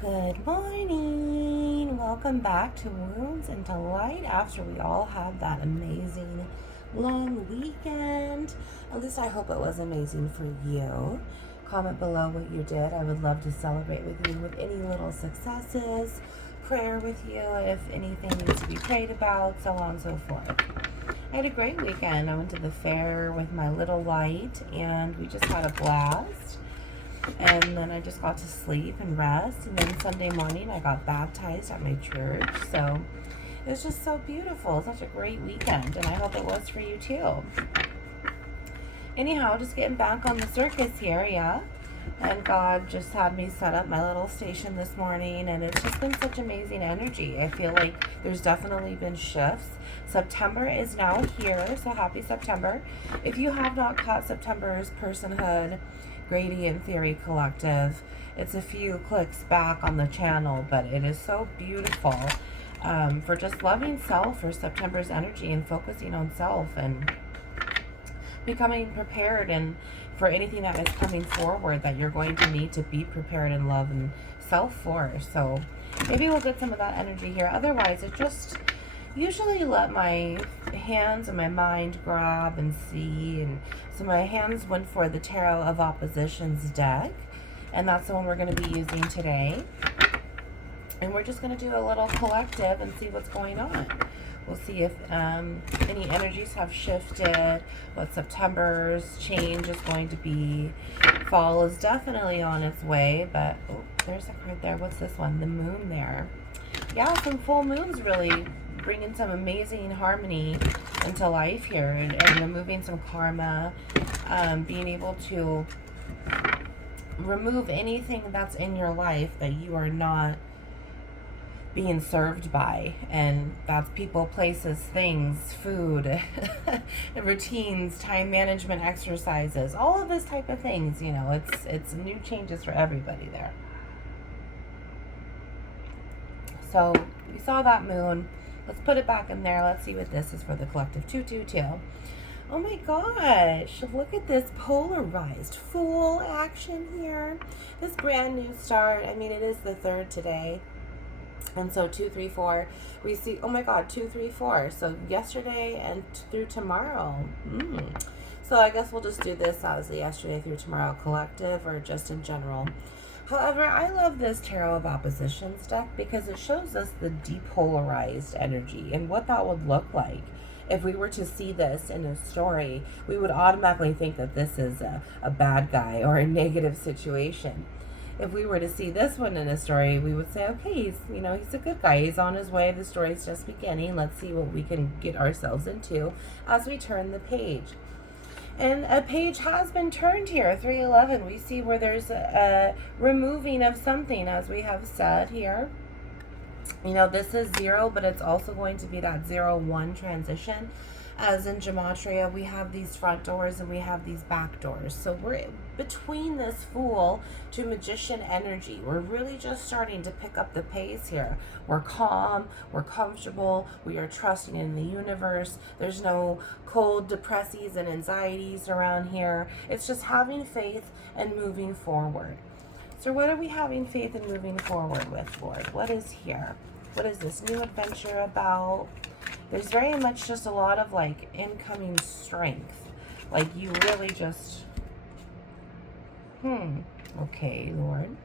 Good morning. Welcome back to Wounds into Light after we all had that amazing long weekend. At least I hope it was amazing for you. Comment below what you did. I would love to celebrate with you with any little successes, prayer with you if anything needs to be prayed about, so on and so forth. I had a great weekend. I went to the fair with my little light and we just had a blast. And then I just got to sleep and rest. And then Sunday morning I got baptized at my church. So it was just so beautiful. Such a great weekend. And I hope it was for you too. Anyhow, just getting back on the circus here, yeah. And God just had me set up my little station this morning. And it's just been such amazing energy. I feel like there's definitely been shifts. September is now here. So happy September. If you have not caught September's Personhood Gradient Theory Collective, it's a few clicks back on the channel, but it is so beautiful for just loving self, for September's energy and focusing on self and becoming prepared and for anything that is coming forward that you're going to need to be prepared in love and self for. So maybe we'll get some of that energy here. Otherwise, it just usually let my hands and my mind grab and see. And so my hands went for the Tarot of Oppositions deck, and that's the one we're going to be using today. And we're just going to do a little collective and see what's going on. We'll see if any energies have shifted, what September's change is going to be. Fall is definitely on its way, but oh, there's a card there. What's this one? The moon there. Yeah, some full moons really bringing some amazing harmony into life here and removing some karma, being able to remove anything that's in your life that you are not being served by, and that's people, places, things, food, routines, time management exercises, all of this type of things. You know, it's new changes for everybody there. So we saw that moon. Let's put it back in there. Let's see what this is for the collective. 222. Oh my gosh, look at this polarized Fool action here. This brand new start. I mean, it is the 3rd today. And so 2, 3, 4, we see, oh my God, 2, 3, 4. So yesterday and through tomorrow. So I guess we'll just do this as the yesterday through tomorrow collective or just in general. However, I love this Tarot of Oppositions deck because it shows us the depolarized energy and what that would look like. If we were to see this in a story, we would automatically think that this is a bad guy or a negative situation. If we were to see this one in a story, we would say, okay, he's a good guy. He's on his way. The story's just beginning. Let's see what we can get ourselves into as we turn the page. And a page has been turned here, 311. We see where there's a removing of something, as we have said here. You know, this is 0, but it's also going to be that 0-1 transition. As in Gematria, we have these front doors and we have these back doors. So we're between this Fool to Magician energy. We're really just starting to pick up the pace here. We're calm, we're comfortable, we are trusting in the universe. There's no cold depressies and anxieties around here. It's just having faith and moving forward. So what are we having faith and moving forward with, Lord? What is here? What is this new adventure about? There's very much just a lot of like incoming strength. Like you really just, okay, Lord.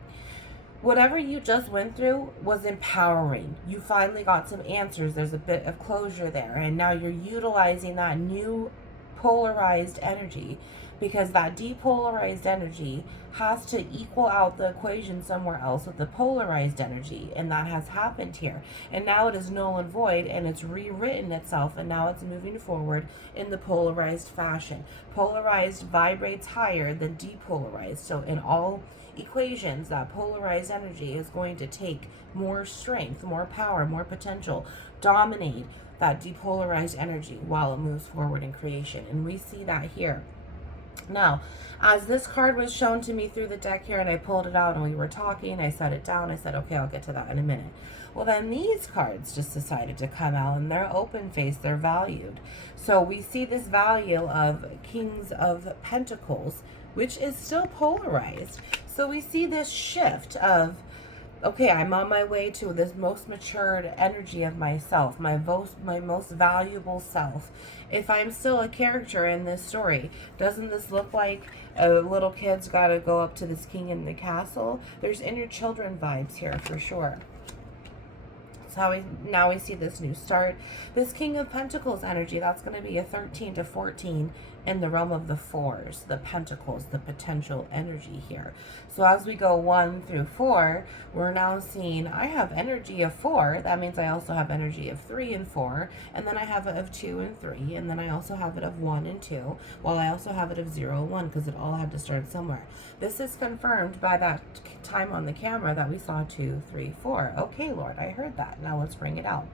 Whatever you just went through was empowering. You finally got some answers. There's a bit of closure there. And now you're utilizing that new polarized energy, because that depolarized energy has to equal out the equation somewhere else with the polarized energy, and that has happened here. And now it is null and void, and it's rewritten itself, and now it's moving forward in the polarized fashion. Polarized vibrates higher than depolarized, so in all equations, that polarized energy is going to take more strength, more power, more potential, dominate that depolarized energy while it moves forward in creation. And we see that here. Now, as this card was shown to me through the deck here, and I pulled it out and we were talking, I set it down, I said, okay, I'll get to that in a minute. Well, then these cards just decided to come out, and they're open face, they're valued. So we see this value of Kings of Pentacles, which is still polarized. So we see this shift of okay, I'm on my way to this most matured energy of myself, my most valuable self. If I'm still a character in this story, doesn't this look like a little kid's got to go up to this king in the castle? There's inner children vibes here for sure. So now we see this new start. This King of Pentacles energy, that's going to be a 13 to 14 in the realm of the fours, the pentacles, the potential energy here. So as we go 1 through 4, we're now seeing I have energy of 4. That means I also have energy of 3 and 4. And then I have it of 2 and 3. And then I also have it of 1 and 2. While I also have it of 0 and 1 because it all had to start somewhere. This is confirmed by that time on the camera that we saw 2, 3, 4. Okay, Lord, I heard that. Now let's bring it out.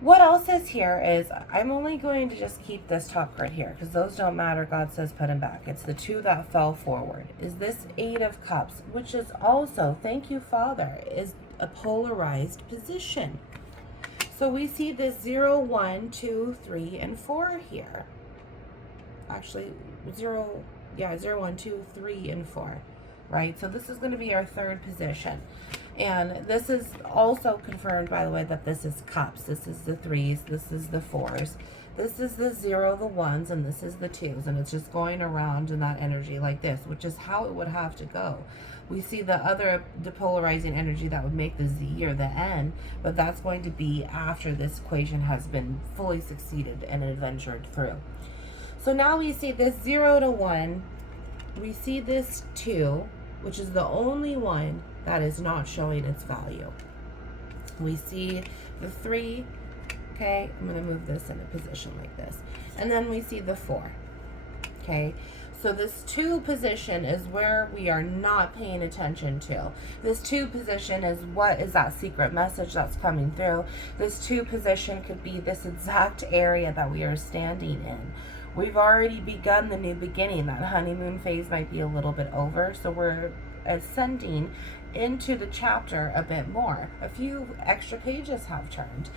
What else is here is, I'm only going to just keep this top card here because those don't matter. God says put them back. It's the 2 that fell forward. Is this 8 of Cups, which is also, thank you, Father, is a polarized position. So we see this 0, 1, 2, 3, and 4 here. Actually, 0, 1, 2, 3, and 4. Right? So this is going to be our 3rd position. And this is also confirmed, by the way, that this is cups. This is the 3s. This is the 4s. This is the 0, the 1s, and this is the 2s. And it's just going around in that energy like this, which is how it would have to go. We see the other depolarizing energy that would make the Z or the N, but that's going to be after this equation has been fully succeeded and adventured through. So now we see this 0 to 1. We see this 2, which is the only one that is not showing its value. We see the 3, okay, I'm going to move this in a position like this. And then we see the 4, okay. So this 2 position is where we are not paying attention to. This 2 position is what is that secret message that's coming through. This 2 position could be this exact area that we are standing in. We've already begun the new beginning. That honeymoon phase might be a little bit over, so we're ascending into the chapter a bit more. A few extra pages have turned.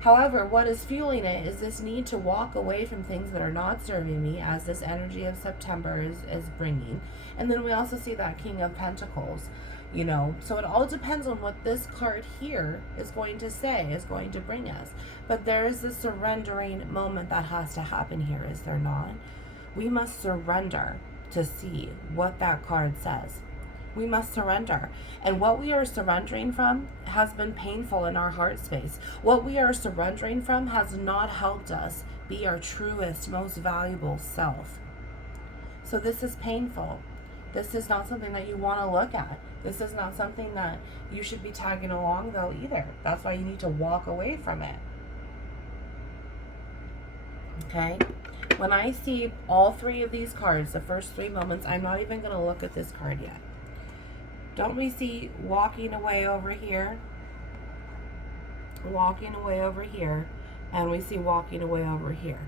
However, what is fueling it is this need to walk away from things that are not serving me, as this energy of September is bringing. And then we also see that King of Pentacles, you know. So it all depends on what this card here is going to say, is going to bring us. But there is this surrendering moment that has to happen here, is there not? We must surrender to see what that card says. We must surrender. And what we are surrendering from has been painful in our heart space. What we are surrendering from has not helped us be our truest, most valuable self. So this is painful. This is not something that you want to look at. This is not something that you should be tagging along though either. That's why you need to walk away from it. Okay? When I see all 3 of these cards, the first 3 moments, I'm not even going to look at this card yet. Don't we see walking away over here, walking away over here, and we see walking away over here.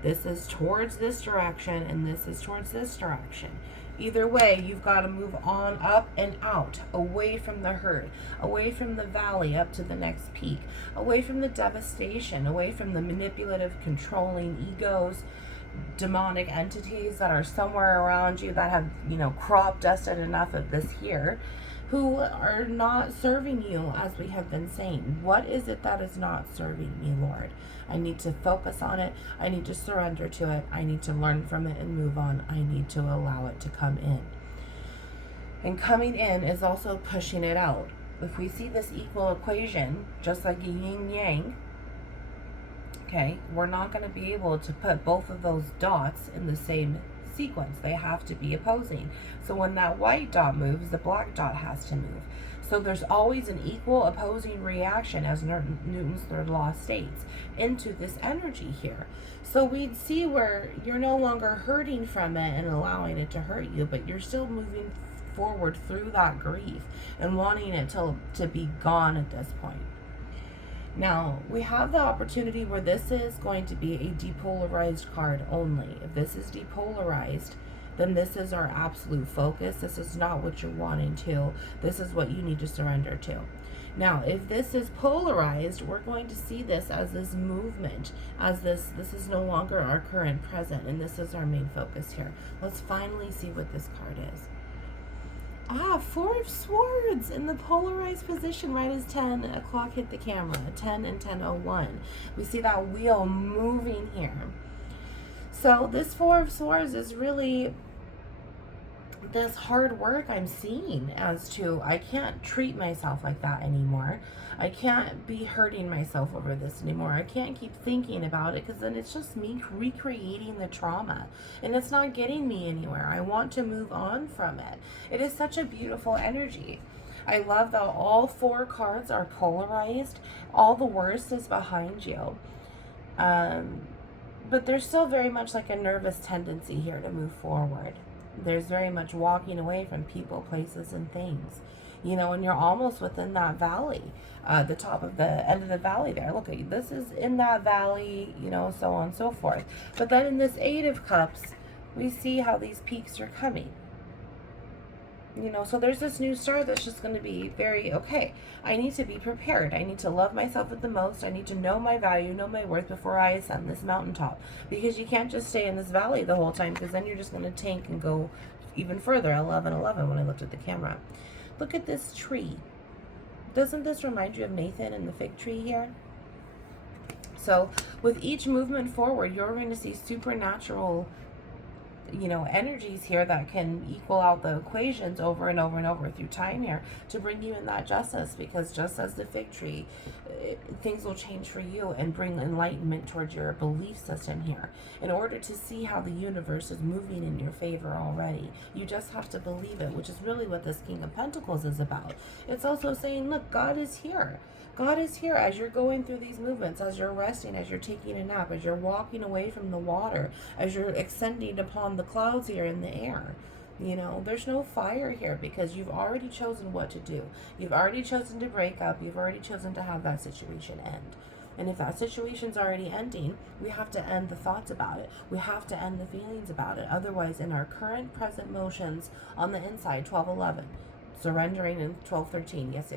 This is towards this direction, and this is towards this direction. Either way, you've got to move on up and out, away from the hurt, away from the valley, up to the next peak, away from the devastation, away from the manipulative, controlling egos, demonic entities that are somewhere around you that have, you know, crop dusted enough of this here, who are not serving you as we have been saying. What is it that is not serving me, Lord? I need to focus on it. I need to surrender to it. I need to learn from it and move on. I need to allow it to come in. And coming in is also pushing it out. If we see this equal equation, just like a yin yang, okay, we're not going to be able to put both of those dots in the same sequence. They have to be opposing. So when that white dot moves, the black dot has to move. So there's always an equal opposing reaction, as Newton's third law states, into this energy here. So we'd see where you're no longer hurting from it and allowing it to hurt you, but you're still moving forward through that grief and wanting it to be gone at this point. Now, we have the opportunity where this is going to be a depolarized card only. If this is depolarized, then this is our absolute focus. This is not what you're wanting to. This is what you need to surrender to. Now, if this is polarized, we're going to see this as this movement, as this is no longer our current present, and this is our main focus here. Let's finally see what this card is. Four of Swords in the polarized position right as 10 o'clock hit the camera. 10 and 10:01. We see that wheel moving here. So this Four of Swords is really this hard work I'm seeing as to I can't treat myself like that anymore. I can't be hurting myself over this anymore. I can't keep thinking about it because then it's just me recreating the trauma and it's not getting me anywhere. I want to move on from it. It is such a beautiful energy. I love that all four cards are polarized. All the worst is behind you. But there's still very much like a nervous tendency here to move forward. There's very much walking away from people, places, and things. You know, and you're almost within that valley, the top of the end of the valley there. Look, this is in that valley, you know, so on and so forth. But then in this Eight of Cups, we see how these peaks are coming. You know, so there's this new start that's just going to be very, okay, I need to be prepared. I need to love myself at the most. I need to know my value, know my worth before I ascend this mountaintop. Because you can't just stay in this valley the whole time because then you're just going to tank and go even further. 11:11 when I looked at the camera. Look at this tree. Doesn't this remind you of Nathan and the fig tree here? So with each movement forward, you're going to see supernatural, you know, energies here that can equal out the equations over and over and over through time here to bring you in that justice, because just as the fig tree, things will change for you and bring enlightenment towards your belief system here in order to see how the universe is moving in your favor already. You just have to believe it, which is really what this King of Pentacles is about. It's also saying, look, God is here. God is here as you're going through these movements, as you're resting, as you're taking a nap, as you're walking away from the water, as you're ascending upon the clouds here in the air. You know, there's no fire here because you've already chosen what to do. You've already chosen to break up. You've already chosen to have that situation end. And if that situation's already ending, we have to end the thoughts about it. We have to end the feelings about it. Otherwise, in our current present motions on the inside, 12:11, surrendering in 12:13, yes,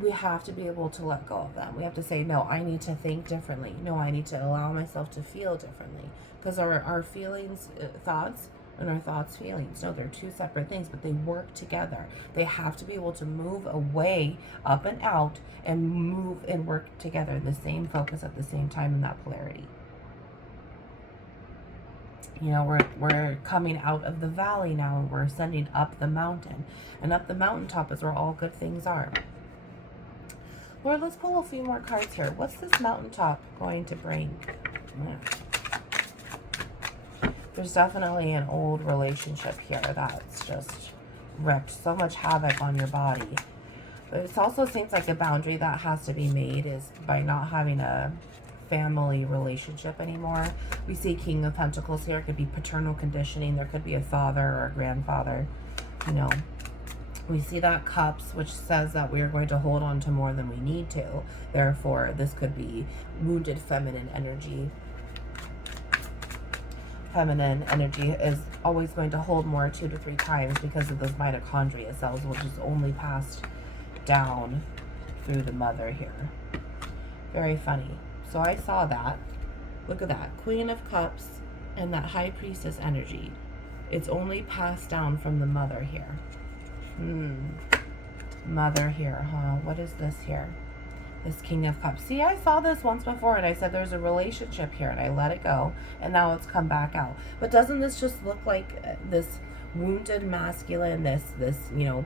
we have to be able to let go of them. We have to say, no, I need to think differently. No, I need to allow myself to feel differently. Because our feelings, thoughts, and our thoughts, feelings, no, they're two separate things, but they work together. They have to be able to move away, up and out, and move and work together, the same focus at the same time in that polarity. You know, we're coming out of the valley now, and we're ascending up the mountain. And up the mountaintop is where all good things are. Lord, let's pull a few more cards here. What's this mountaintop going to bring? There's definitely an old relationship here that's just wreaked so much havoc on your body. But it also seems like a boundary that has to be made is by not having a family relationship anymore. We see King of Pentacles here. It could be paternal conditioning. There could be a father or a grandfather, you know. We see that Cups, which says that we are going to hold on to more than we need to. Therefore, this could be wounded feminine energy. Feminine energy is always going to hold more 2 to 3 times because of those mitochondria cells, which is only passed down through the mother here. Very funny. So I saw that. Look at that. Queen of Cups and that High Priestess energy. It's only passed down from the mother here. Mother here, huh? What is this here? This King of Cups. See, I saw this once before and I said there's a relationship here and I let it go and now it's come back out. But doesn't this just look like this wounded masculine, this, you know,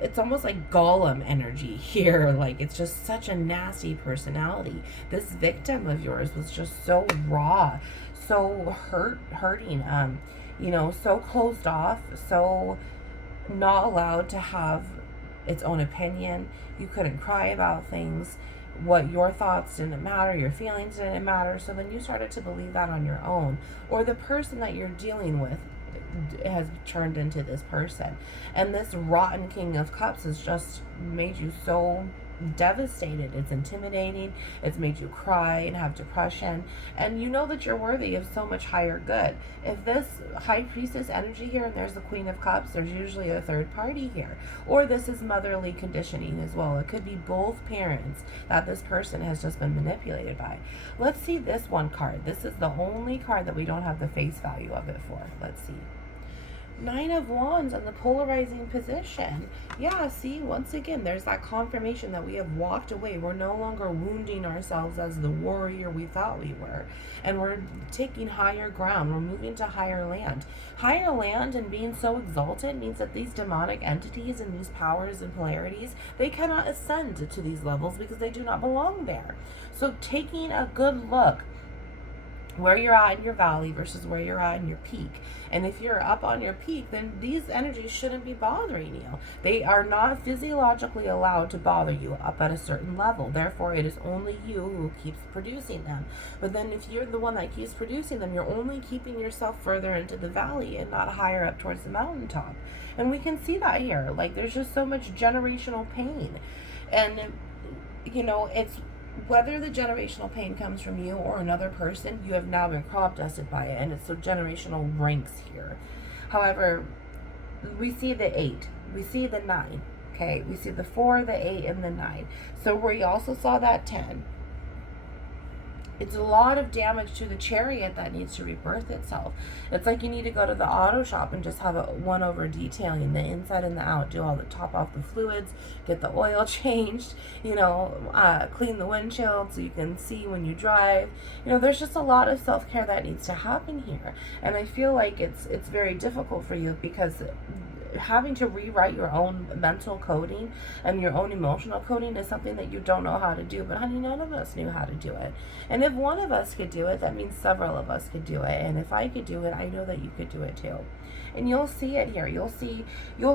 it's almost like Gollum energy here. Like, it's just such a nasty personality. This victim of yours was just so raw, so hurting, you know, so closed off, so not allowed to have its own opinion. You couldn't cry about things. What your thoughts didn't matter, your feelings didn't matter. So then you started to believe that on your own, or the person that you're dealing with has turned into this person. And this rotten King of Cups has just made you so devastated. It's intimidating. It's made you cry and have depression, and you know that you're worthy of so much higher good. If this High Priestess energy here and there's the Queen of Cups, there's usually a third party here, or this is motherly conditioning as well. It could be both parents that this person has just been manipulated by. Let's see this one card. This is the only card that we don't have the face value of it for. Let's see. Nine of Wands in the polarizing position. Yeah, see, once again, there's that confirmation that we have walked away. We're no longer wounding ourselves as the warrior we thought we were. And we're taking higher ground. We're moving to higher land. Higher land and being so exalted means that these demonic entities and these powers and polarities, they cannot ascend to these levels because they do not belong there. So taking a good look where you're at in your valley versus where you're at in your peak. And if you're up on your peak, then these energies shouldn't be bothering you. They are not physiologically allowed to bother you up at a certain level. Therefore, it is only you who keeps producing them. But then if you're the one that keeps producing them, you're only keeping yourself further into the valley and not higher up towards the mountaintop. And we can see that here. Like, there's just so much generational pain. And, you know, it's whether the generational pain comes from you or another person, you have now been crop dusted by it, and it's the generational ranks here. However, we see the 8, we see the 9, okay? We see the 4, the 8, and the 9. So we also saw that 10. It's a lot of damage to the chariot that needs to rebirth itself. It's like you need to go to the auto shop and just have a one-over detailing, the inside and the out, do all the top off the fluids, get the oil changed, you know, clean the windshield so you can see when you drive. You know, there's just a lot of self-care that needs to happen here. And I feel like it's very difficult for you because having to rewrite your own mental coding and your own emotional coding is something that you don't know how to do. But honey, none of us knew how to do it. And if one of us could do it, that means several of us could do it. And if I could do it, I know that you could do it too. And you'll see it here. You'll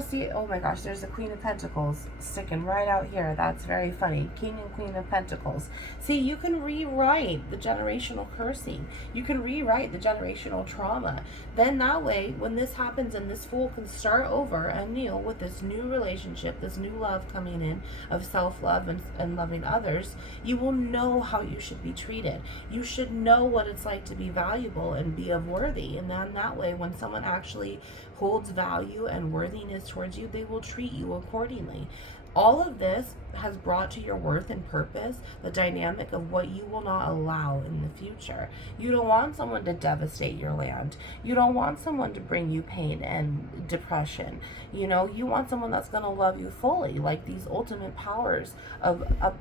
see, oh my gosh, there's the Queen of Pentacles sticking right out here. That's very funny. King and Queen of Pentacles. See, you can rewrite the generational cursing. You can rewrite the generational trauma. Then that way, when this happens and this fool can start over anew with this new relationship, this new love coming in of self-love and loving others, you will know how you should be treated. You should know what it's like to be valuable and be of worthy. And then that way, when someone actually holds value and worthiness towards you, they will treat you accordingly. All of this has brought to your worth and purpose the dynamic of what you will not allow in the future. You don't want someone to devastate your land. You don't want someone to bring you pain and depression. You know, you want someone that's going to love you fully, like these ultimate powers of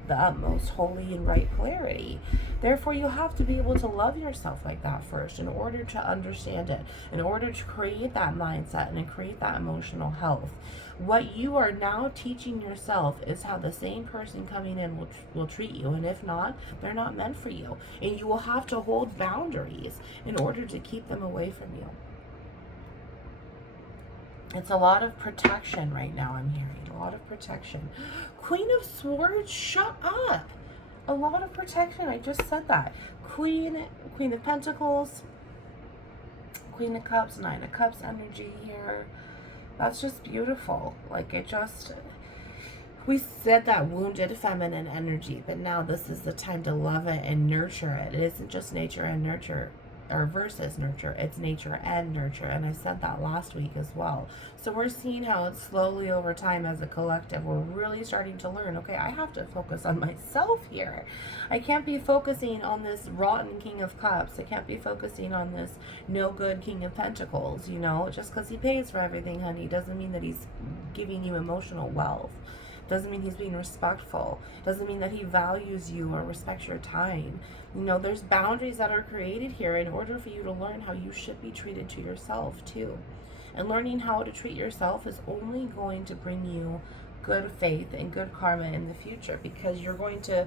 the utmost holy and right polarity. Therefore, you have to be able to love yourself like that first in order to understand it, in order to create that mindset and create that emotional health. What you are now teaching yourself is how the same person coming in will treat you. And if not, they're not meant for you. And you will have to hold boundaries in order to keep them away from you. It's a lot of protection right now, I'm hearing. A lot of protection. Queen of Swords, shut up. A lot of protection. I just said that. Queen of Pentacles, Queen of Cups, Nine of Cups energy here. That's just beautiful. Like, it just, we said that wounded feminine energy, but now this is the time to love it and nurture it. It isn't just nature and nurture, or versus nurture, it's nature and nurture. And I said that last week as well. So we're seeing how it's slowly over time as a collective, we're really starting to learn, okay, I have to focus on myself here. I can't be focusing on this rotten King of Cups. I can't be focusing on this no good King of Pentacles, you know. Just because he pays for everything, honey, doesn't mean that he's giving you emotional wealth. Doesn't mean he's being respectful. Doesn't mean that he values you or respects your time. You know, there's boundaries that are created here in order for you to learn how you should be treated to yourself too. And learning how to treat yourself is only going to bring you good faith and good karma in the future, because you're going to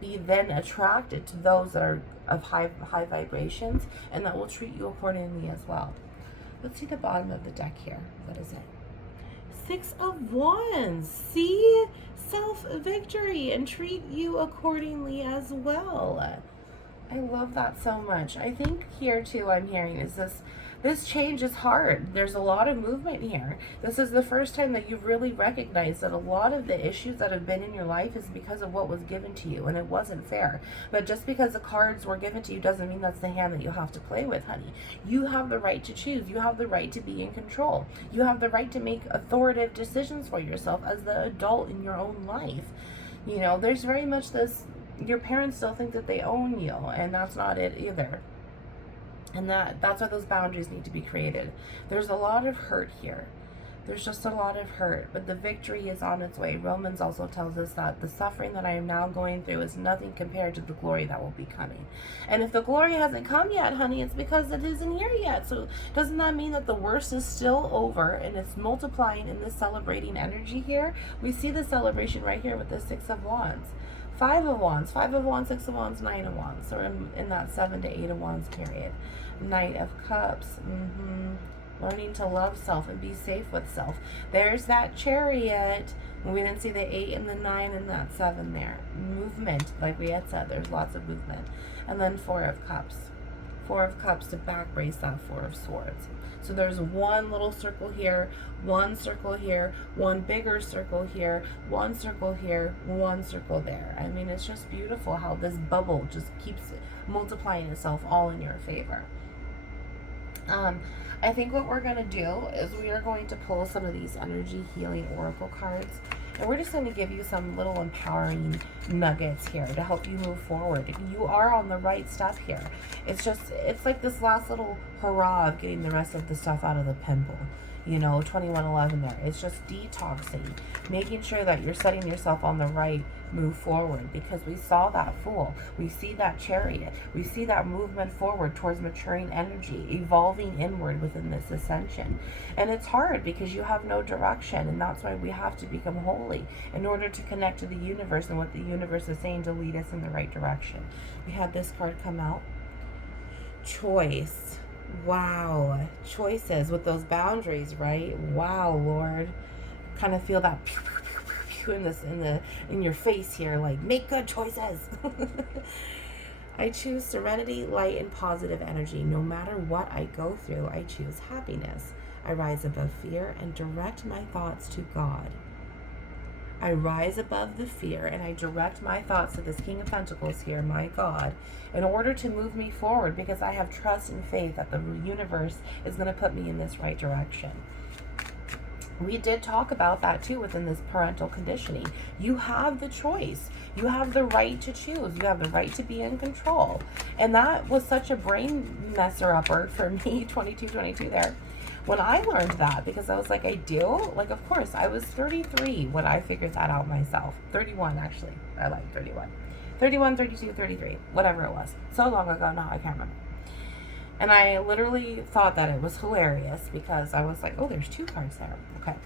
be then attracted to those that are of high vibrations and that will treat you accordingly as well. Let's see the bottom of the deck here. What is it? Six of Wands. See? Self-victory, and treat you accordingly as well. I love that so much. I think here too, I'm hearing is this change is hard. There's a lot of movement here. This is the first time that you've really recognized that a lot of the issues that have been in your life is because of what was given to you, and it wasn't fair. But just because the cards were given to you doesn't mean that's the hand that you have to play with, honey. You have the right to choose. You have the right to be in control. You have the right to make authoritative decisions for yourself as the adult in your own life. You know, there's very much this, your parents still think that they own you, and that's not it either. And that's why those boundaries need to be created. There's a lot of hurt here. There's just a lot of hurt, but the victory is on its way. Romans also tells us that the suffering that I am now going through is nothing compared to the glory that will be coming. And if the glory hasn't come yet, honey, it's because it isn't here yet. So doesn't that mean that the worst is still over and it's multiplying in this celebrating energy here? We see the celebration right here with the Six of Wands. Five of Wands, Six of Wands, Nine of Wands. So in that 7 to 8 of Wands period. Knight of Cups. Learning to love self and be safe with self. There's that Chariot. We didn't see the 8 and the 9 and that 7 there. Movement, like we had said, there's lots of movement. And then 4 of Cups. 4 of Cups to back brace that 4 of Swords. So there's one little circle here, one circle here, one bigger circle here, one circle here, one circle there. I mean, it's just beautiful how this bubble just keeps multiplying itself all in your favor. I think what we're going to do is we are going to pull some of these energy healing oracle cards, and we're just going to give you some little empowering nuggets here to help you move forward. You are on the right stuff here. It's like this last little hurrah of getting the rest of the stuff out of the pimple. You know, 2111 there. It's just detoxing, making sure that you're setting yourself on the right move forward, because we saw that Fool. We see that Chariot. We see that movement forward towards maturing energy, evolving inward within this ascension. And it's hard because you have no direction, and that's why we have to become holy in order to connect to the universe and what the universe is saying to lead us in the right direction. We had this card come out. Choice. Wow, choices with those boundaries, right? Wow, Lord, kind of feel that pew, pew, pew, pew, pew in your face here, like make good choices. I choose serenity, light, and positive energy. No matter what I go through, I choose happiness. I rise above fear and direct my thoughts to God. I rise above the fear and I direct my thoughts to this King of Pentacles here, my God, in order to move me forward, because I have trust and faith that the universe is going to put me in this right direction. We did talk about that too within this parental conditioning. You have the choice. You have the right to choose. You have the right to be in control. And that was such a brain messer-upper for me, 22 there. When I learned that, because I was like, I do? Like, of course, I was 33 when I figured that out myself. 31, actually. I like 31. 31, 32, 33, whatever it was. So long ago now, I can't remember. And I literally thought that it was hilarious because I was like, oh, there's 2 cards there. Okay.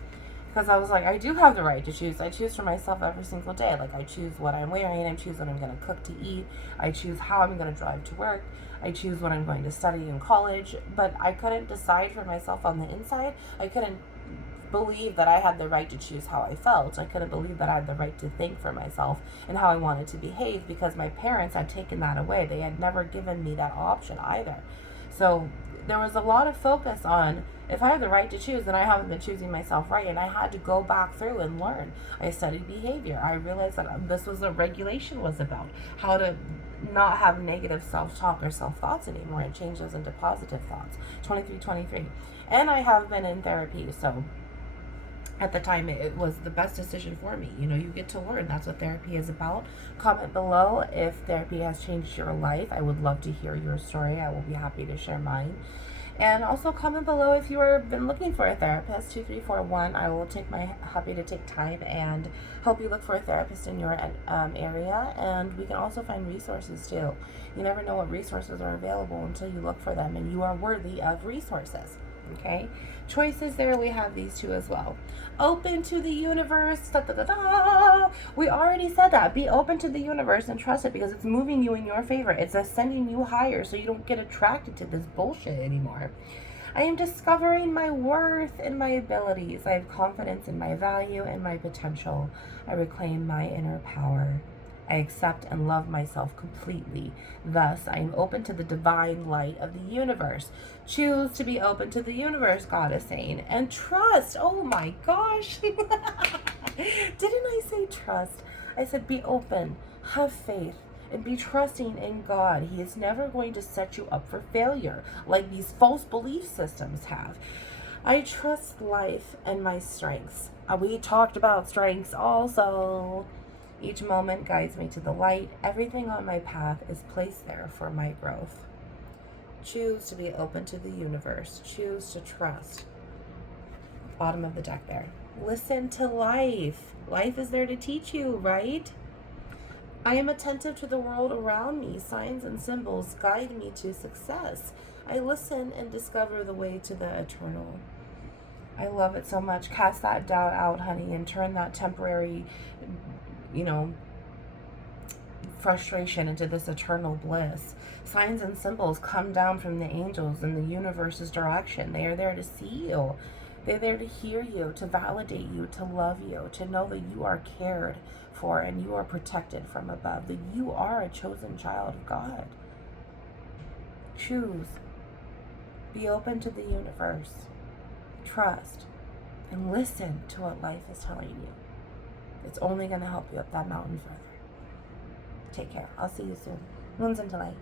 Because I was like, I do have the right to choose. I choose for myself every single day. Like, I choose what I'm wearing. I choose what I'm going to cook to eat. I choose how I'm going to drive to work. I choose what I'm going to study in college. But I couldn't decide for myself on the inside. I couldn't believe that I had the right to choose how I felt. I couldn't believe that I had the right to think for myself and how I wanted to behave, because my parents had taken that away. They had never given me that option either. So there was a lot of focus on, if I have the right to choose, then I haven't been choosing myself right. And I had to go back through and learn. I studied behavior. I realized that this was what regulation was about. How to not have negative self-talk or self-thoughts anymore and change those into positive thoughts. 23. And I have been in therapy. So at the time, it was the best decision for me. You know, you get to learn. That's what therapy is about. Comment below if therapy has changed your life. I would love to hear your story. I will be happy to share mine. And also comment below if you have been looking for a therapist. 2341. I will happy to take time and help you look for a therapist in your area. And we can also find resources too. You never know what resources are available until you look for them, and you are worthy of resources. Okay, choices there. We have these 2 as well. Open to the universe. Da, da, da, da. We already said that. Be open to the universe and trust it, because it's moving you in your favor. It's ascending you higher, so you don't get attracted to this bullshit anymore. I am discovering my worth and my abilities. I have confidence in my value and my potential. I reclaim my inner power. I accept and love myself completely. Thus, I am open to the divine light of the universe. Choose to be open to the universe, God is saying. And trust. Oh my gosh. Didn't I say trust? I said be open, have faith, and be trusting in God. He is never going to set you up for failure like these false belief systems have. I trust life and my strengths. We talked about strengths also. Each moment guides me to the light. Everything on my path is placed there for my growth. Choose to be open to the universe. Choose to trust. Bottom of the deck there. Listen to life. Life is there to teach you, right? I am attentive to the world around me. Signs and symbols guide me to success. I listen and discover the way to the eternal. I love it so much. Cast that doubt out, honey, and turn that temporary, frustration into this eternal bliss. Signs and symbols come down from the angels in the universe's direction. They are there to see you. They're there to hear you, to validate you, to love you, to know that you are cared for and you are protected from above, that you are a chosen child of God. Choose. Be open to the universe. Trust. And listen to what life is telling you. It's only going to help you up that mountain further. Take care. I'll see you soon. Wounds into light.